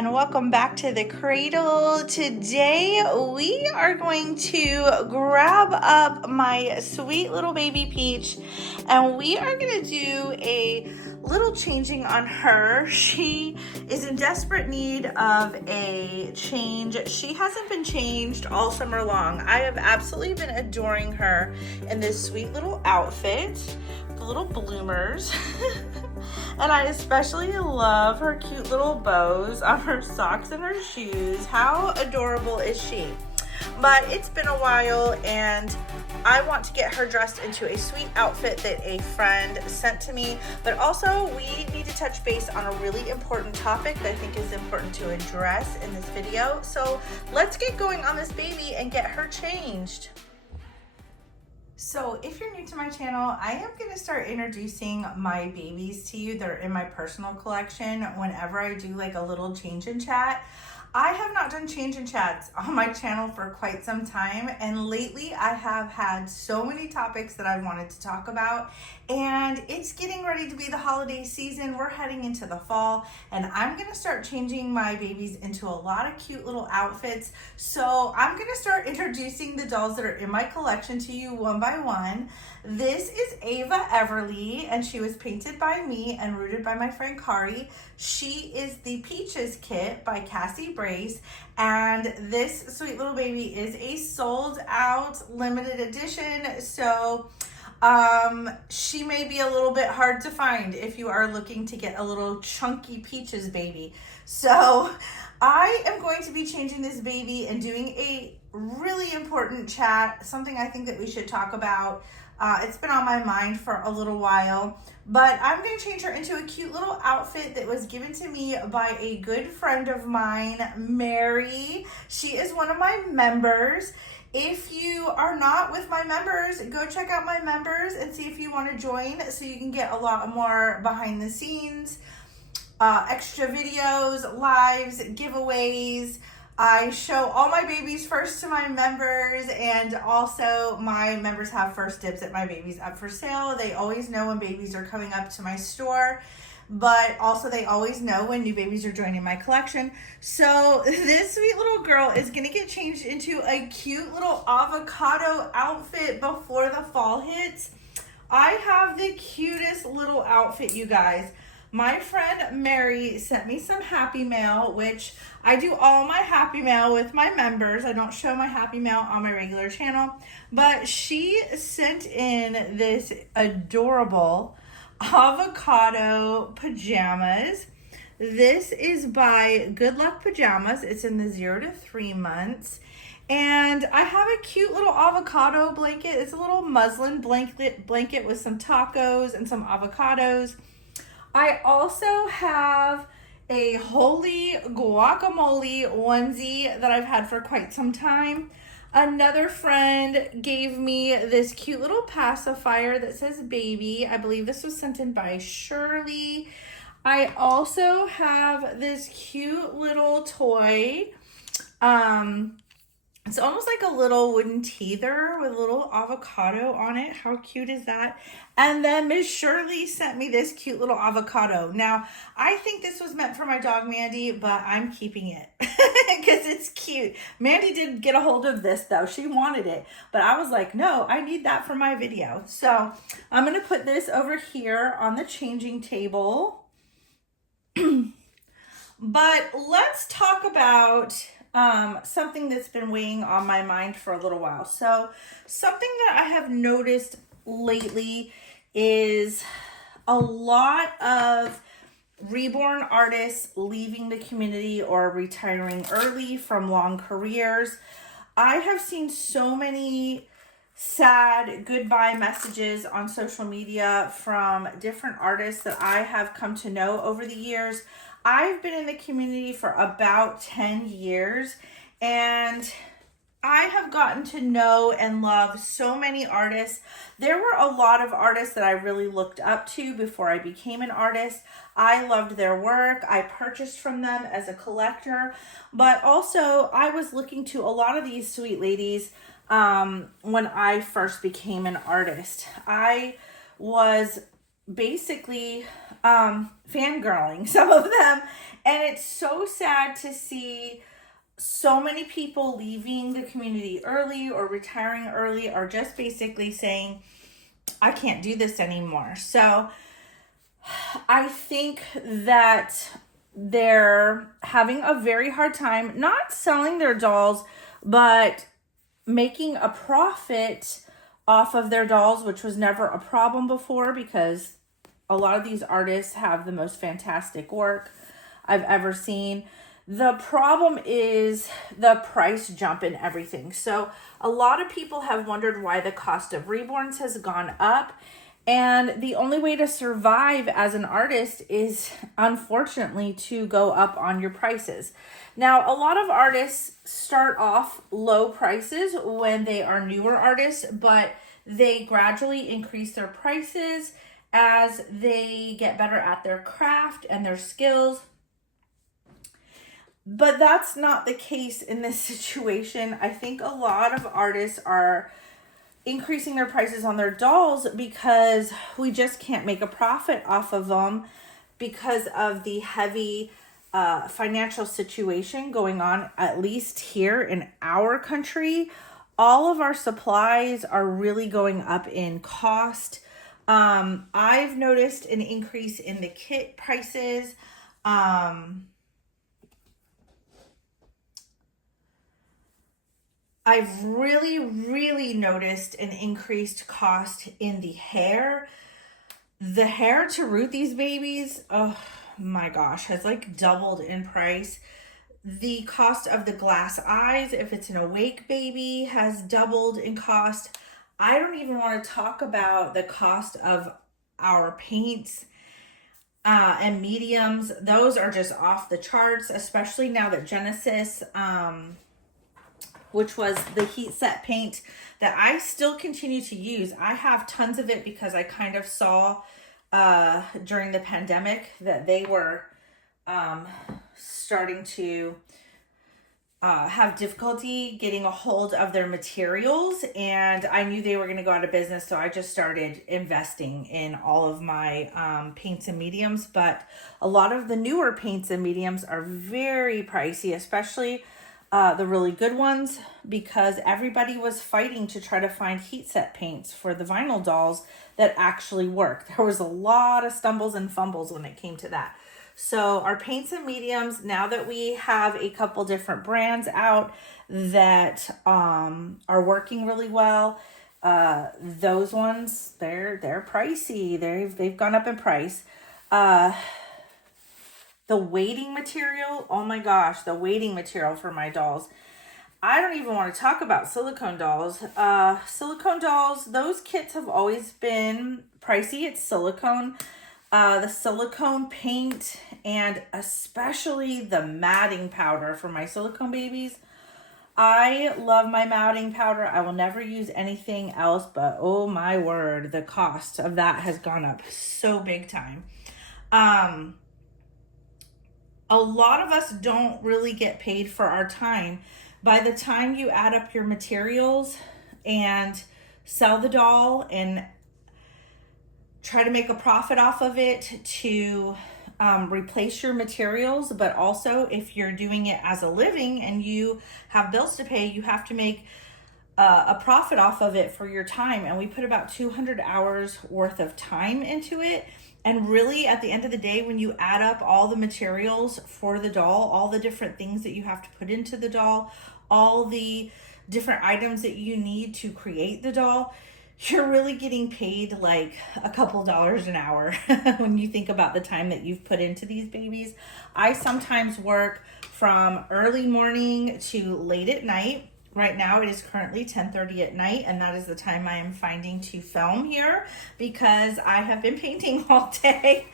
and welcome back to the cradle. Today we are going to grab up my sweet little baby Peach and we are going to do a little changing on her. She is in desperate need of a change. She hasn't been changed all summer long. I have absolutely been adoring her in this sweet little outfit, the little bloomers. And I especially love her cute little bows on her socks and her shoes. How adorable is she? But it's been a while and I want to get her dressed into a sweet outfit that a friend sent to me. But also we need to touch base on a really important topic that I think is important to address in this video. So let's get going on this baby and get her changed. So if you're new to my channel, I am going to start introducing my babies to you. They're in my personal collection whenever I do like a little change in chat. I have not done change in chats on my channel for quite some time, and lately I have had so many topics that I wanted to talk about, and it's getting ready to be the holiday season. We're heading into the fall, and I'm gonna start changing my babies into a lot of cute little outfits. So I'm gonna start introducing the dolls that are in my collection to you one by one. This is Ava Everly, and she was painted by me and rooted by my friend Kari. She is the Peaches kit by Cassie Brace, and this sweet little baby is a sold out limited edition. So she may be a little bit hard to find if you are looking to get a little chunky Peaches baby. So I am going to be changing this baby and doing a really important chat, something I think that we should talk about. It's been on my mind for a little while, but I'm going to change her into a cute little outfit that was given to me by a good friend of mine, Mary. She is one of my members. If you are not with my members, go check out my members and see if you want to join so you can get a lot more behind the scenes, extra videos, lives, giveaways. I show all my babies first to my members, and also my members have first dibs at my babies up for sale. They always know when babies are coming up to my store, but also they always know when new babies are joining my collection. So this sweet little girl is gonna get changed into a cute little avocado outfit before the fall hits. I have the cutest little outfit, you guys. My friend Mary sent me some Happy Mail, which I do all my Happy Mail with my members. I don't show my Happy Mail on my regular channel, but she sent in this adorable avocado pajamas. This is by Good Luck Pajamas. It's in the 0 to 3 months. And I have a cute little avocado blanket. It's a little muslin blanket with some tacos and some avocados. I also have a holy guacamole onesie that I've had for quite some time. Another friend gave me this cute little pacifier that says baby. I believe this was sent in by Shirley. I also have this cute little toy. It's almost like a little wooden teether with a little avocado on it. How cute is that? And then Miss Shirley sent me this cute little avocado. Now, I think this was meant for my dog Mandy, but I'm keeping it because it's cute. Mandy did get a hold of this though. She wanted it, but I was like, no, I need that for my video. So I'm going to put this over here on the changing table. But let's talk about something that's been weighing on my mind for a little while. So something that I have noticed lately is a lot of reborn artists leaving the community or retiring early from long careers. I have seen so many sad goodbye messages on social media from different artists that I have come to know over the years. I've been in the community for about 10 years, and I have gotten to know and love so many artists. There were a lot of artists that I really looked up to before I became an artist. I loved their work. I purchased from them as a collector, but also I was looking to a lot of these sweet ladies when I first became an artist. I was basically fangirling some of them. And it's so sad to see so many people leaving the community early or retiring early, or just basically saying, I can't do this anymore. So I think that they're having a very hard time not selling their dolls, but making a profit off of their dolls, which was never a problem before, because a lot of these artists have the most fantastic work I've ever seen. The problem is the price jump in everything. So a lot of people have wondered why the cost of Reborns has gone up. And the only way to survive as an artist is, unfortunately, to go up on your prices. Now, a lot of artists start off low prices when they are newer artists, but they gradually increase their prices as they get better at their craft and their skills. But that's not the case in this situation. I think a lot of artists are increasing their prices on their dolls because we just can't make a profit off of them because of the heavy financial situation going on, at least here in our country. All of our supplies are really going up in cost. I've noticed an increase in the kit prices. I've really noticed an increased cost in the hair. The hair to root these babies, oh my gosh, has like doubled in price. The cost of the glass eyes, if it's an awake baby, has doubled in cost. I don't even want to talk about the cost of our paints and mediums. Those are just off the charts, especially now that Genesis, which was the heat set paint that I still continue to use. I have tons of it because I kind of saw during the pandemic that they were starting to have difficulty getting a hold of their materials, and I knew they were going to go out of business, so I just started investing in all of my paints and mediums. But a lot of the newer paints and mediums are very pricey, especially the really good ones, because everybody was fighting to try to find heat set paints for the vinyl dolls that actually work. There was a lot of stumbles and fumbles when it came to that. So our paints and mediums, now that we have a couple different brands out that are working really well, those ones, they're pricey. They've gone up in price. The weighting material, oh my gosh, the weighting material for my dolls. I don't even want to talk about silicone dolls. Silicone dolls, those kits have always been pricey. It's silicone. The silicone paint and especially the matting powder for my silicone babies. I love my matting powder. I will never use anything else, but oh my word, the cost of that has gone up so big time. A lot of us don't really get paid for our time. By the time you add up your materials and sell the doll and try to make a profit off of it to replace your materials, but also if you're doing it as a living and you have bills to pay, you have to make a profit off of it for your time. And we put about 200 hours worth of time into it. And really, at the end of the day, when you add up all the materials for the doll, all the different things that you have to put into the doll, all the different items that you need to create the doll, you're really getting paid like a couple dollars an hour when you think about the time that you've put into these babies. I sometimes work from early morning to late at night. Right now it is currently 10:30 at night, and that is the time I am finding to film here because I have been painting all day.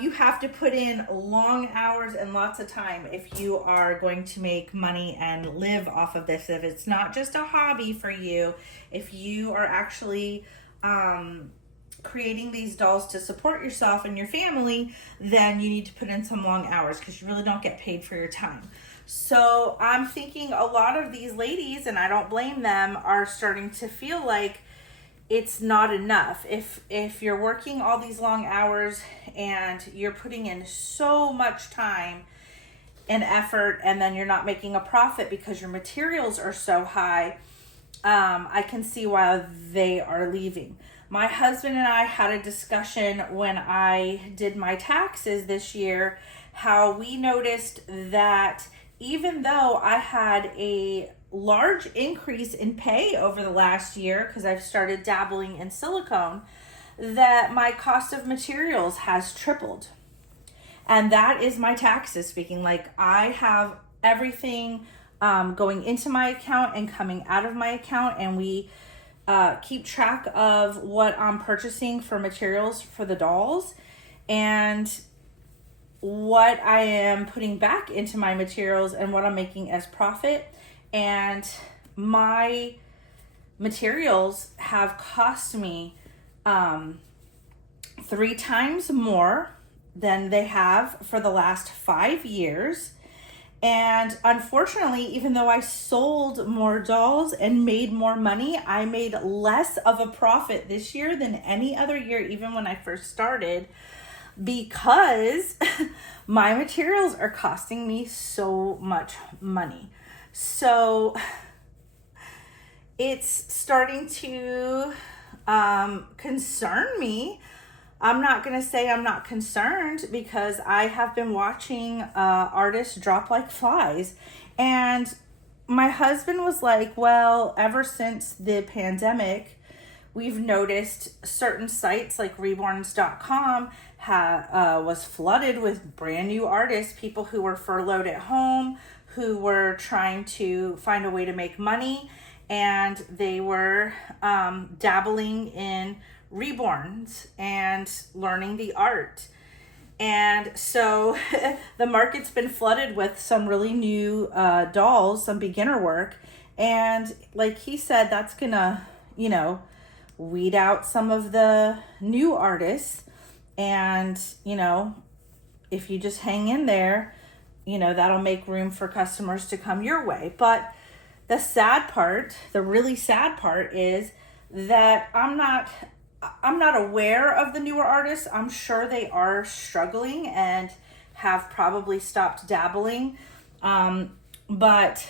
You have to put in long hours and lots of time if you are going to make money and live off of this. If it's not just a hobby for you, if you are actually creating these dolls to support yourself and your family, then you need to put in some long hours because you really don't get paid for your time. So I'm thinking a lot of these ladies, and I don't blame them, are starting to feel like it's not enough. If you're working all these long hours and you're putting in so much time and effort, and then you're not making a profit because your materials are so high, I can see why they are leaving. My husband and I had a discussion when I did my taxes this year, how we noticed that even though I had a large increase in pay over the last year, because I've started dabbling in silicone, that my cost of materials has tripled. And that is my taxes speaking. Like, I have everything going into my account and coming out of my account, and we keep track of what I'm purchasing for materials for the dolls and what I am putting back into my materials and what I'm making as profit. And my materials have cost me 3 times more than they have for the last 5 years. And unfortunately, even though I sold more dolls and made more money, I made less of a profit this year than any other year, even when I first started, because my materials are costing me so much money. So it's starting to concern me. I'm not going to say I'm not concerned, because I have been watching artists drop like flies. And my husband was like, well, ever since the pandemic, we've noticed certain sites like Reborns.com was flooded with brand new artists, people who were furloughed at home, who were trying to find a way to make money, and they were dabbling in Reborns and learning the art. And so the market's been flooded with some really new dolls, some beginner work. And like he said, that's gonna, weed out some of the new artists. And, if you just hang in there, that'll make room for customers to come your way. But the sad part, the really sad part, is that I'm not aware of the newer artists. I'm sure they are struggling and have probably stopped dabbling. But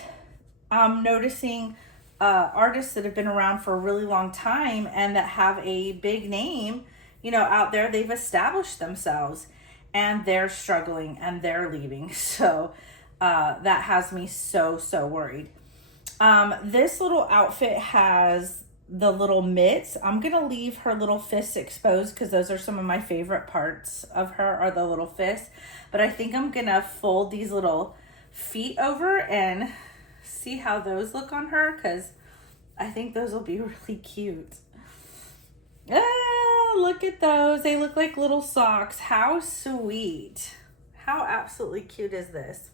I'm noticing artists that have been around for a really long time and that have a big name, out there. They've established themselves and they're struggling and they're leaving. So that has me so worried. This little outfit has the little mitts. I'm gonna leave her little fists exposed because those are some of my favorite parts of her, are the little fists. But I think I'm gonna fold these little feet over and see how those look on her, because I think those will be really cute. Ah, look at those. They look like little socks. How sweet. How absolutely cute is this?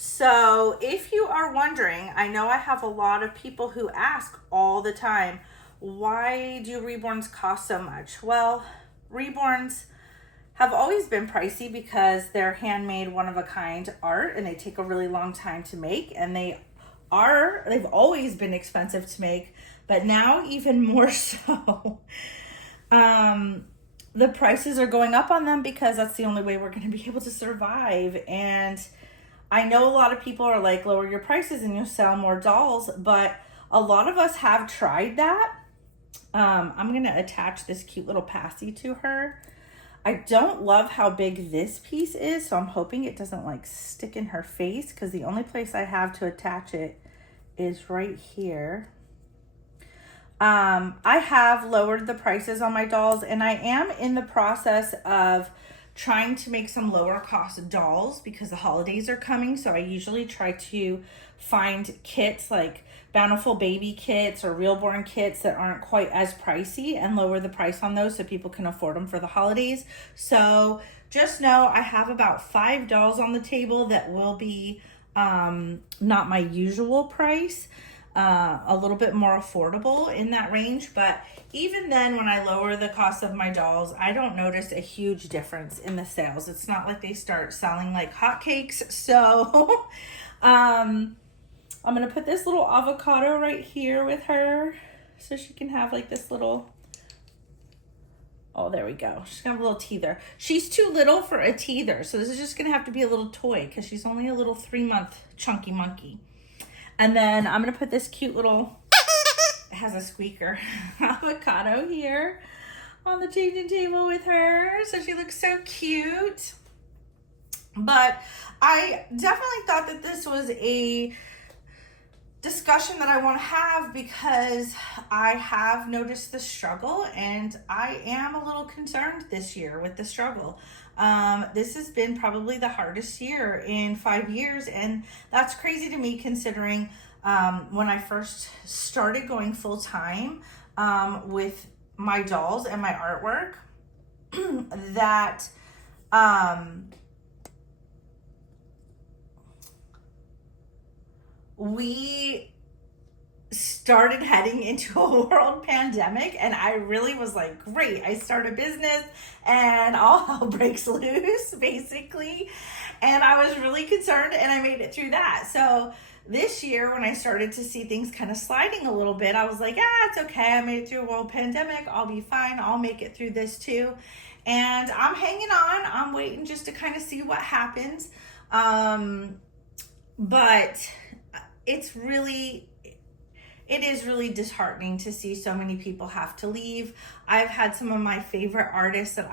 So if you are wondering, I know I have a lot of people who ask all the time, why do Reborns cost so much? Well, Reborns have always been pricey because they're handmade, one-of-a-kind art, and they take a really long time to make, and they've always been expensive to make, but now even more so. The prices are going up on them because that's the only way we're going to be able to survive. And I know a lot of people are like, lower your prices and you'll sell more dolls, but a lot of us have tried that. I'm going to attach this cute little passy to her. I don't love how big this piece is, so I'm hoping it doesn't like stick in her face, because the only place I have to attach it is right here. I have lowered the prices on my dolls, and I am in the process of trying to make some lower cost dolls because the holidays are coming. So I usually try to find kits like Bountiful Baby kits or Reborn kits that aren't quite as pricey and lower the price on those so people can afford them for the holidays. So just know I have about 5 dolls on the table that will be not my usual price, a little bit more affordable in that range. But even then, when I lower the cost of my dolls, I don't notice a huge difference in the sales. It's not like they start selling like hotcakes. So I'm going to put this little avocado right here with her so she can have like this little, oh, there we go. She's gonna have a little teether. She's too little for a teether, so this is just gonna have to be a little toy because she's only a little 3-month chunky monkey. And then I'm gonna put this cute little, it has a squeaker, avocado here on the changing table with her. So she looks so cute. But I definitely thought that this was a discussion that I want to have because I have noticed the struggle and I am a little concerned this year with the struggle. This has been probably the hardest year in 5 years, and that's crazy to me considering when I first started going full time with my dolls and my artwork that we started heading into a world pandemic, and I really was like, great, I start a business and all hell breaks loose basically. And I was really concerned, and I made it through that. So this year when I started to see things kind of sliding a little bit, I was like, it's okay, I made it through a world pandemic, I'll be fine, I'll make it through this too. And I'm hanging on, I'm waiting just to kind of see what happens. But it is really disheartening to see so many people have to leave. I've had some of my favorite artists that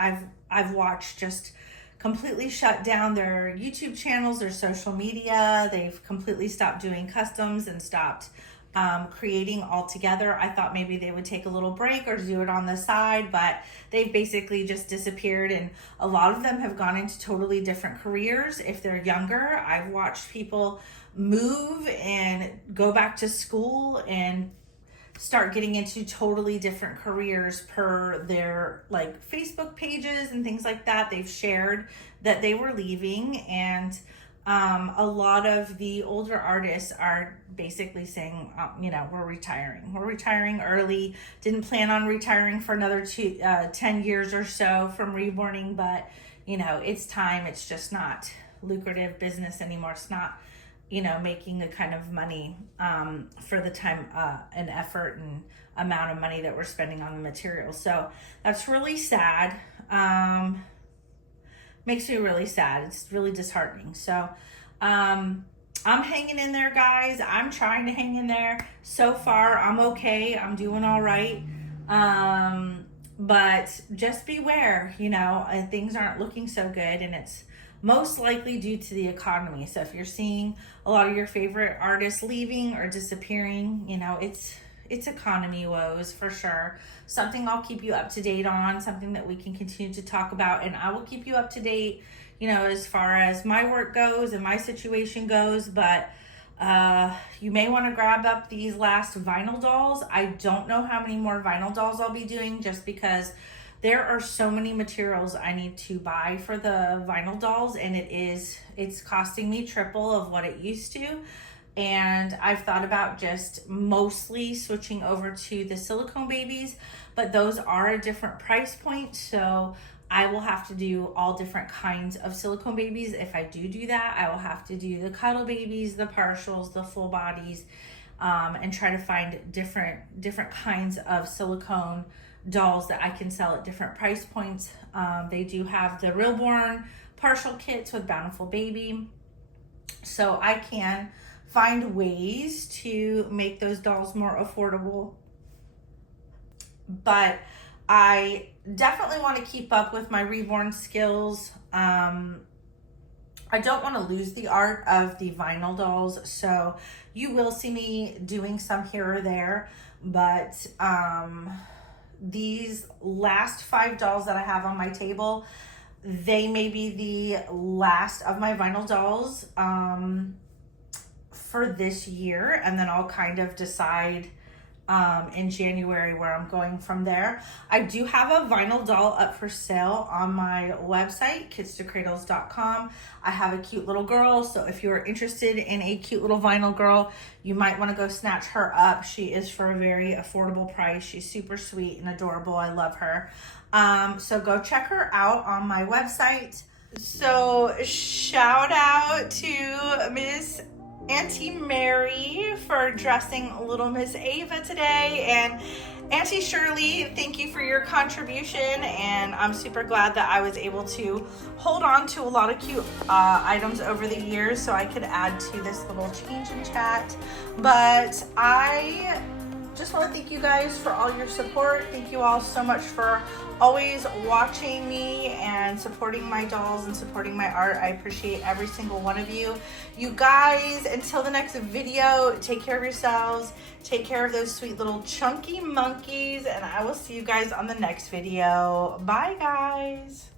I've watched just completely shut down their YouTube channels, their social media. They've completely stopped doing customs and stopped creating altogether. I thought maybe they would take a little break or do it on the side, but they've basically just disappeared, and a lot of them have gone into totally different careers. If they're younger, I've watched people move and go back to school and start getting into totally different careers per their like Facebook pages and things like that. They've shared that they were leaving, and a lot of the older artists are basically saying, we're retiring early, didn't plan on retiring for another 10 years or so from reborning, but it's time. It's just not lucrative business anymore. It's not making the kind of money for the time and effort and amount of money that we're spending on the materials. So that's really sad. Makes me really sad. It's really disheartening. So I'm hanging in there, guys. I'm trying to hang in there. So far, I'm okay. I'm doing all right. But just beware, things aren't looking so good, and it's most likely due to the economy. So if you're seeing a lot of your favorite artists leaving or disappearing, it's economy woes for sure. Something I'll keep you up to date on, something that we can continue to talk about, and I will keep you up to date, as far as my work goes and my situation goes. But you may want to grab up these last vinyl dolls. I don't know how many more vinyl dolls I'll be doing, just because there are so many materials I need to buy for the vinyl dolls, and it's costing me triple of what it used to. And I've thought about just mostly switching over to the silicone babies, but those are a different price point. So I will have to do all different kinds of silicone babies. If I do that, I will have to do the cuddle babies, the partials, the full bodies, and try to find different kinds of silicone dolls that I can sell at different price points. They do have the Reborn partial kits with Bountiful Baby. So I can find ways to make those dolls more affordable. But I definitely want to keep up with my Reborn skills. I don't want to lose the art of the vinyl dolls, so you will see me doing some here or there. But these last 5 dolls that I have on my table, they may be the last of my vinyl dolls for this year, and then I'll kind of decide in January where I'm going from there. I do have a vinyl doll up for sale on my website, kitstokradlesnursery.com. I have a cute little girl, so if you're interested in a cute little vinyl girl, you might want to go snatch her up. She is for a very affordable price. She's super sweet and adorable. I love her. So go check her out on my website. So shout out to Miss Auntie Mary for dressing little Miss Ava today, and Auntie Shirley, thank you for your contribution, and I'm super glad that I was able to hold on to a lot of cute items over the years so I could add to this little change in chat. But I just want to thank you guys for all your support. Thank you all so much for always watching me and supporting my dolls and supporting my art. I appreciate every single one of you. You guys, until the next video, take care of yourselves. Take care of those sweet little chunky monkeys, and I will see you guys on the next video. Bye, guys.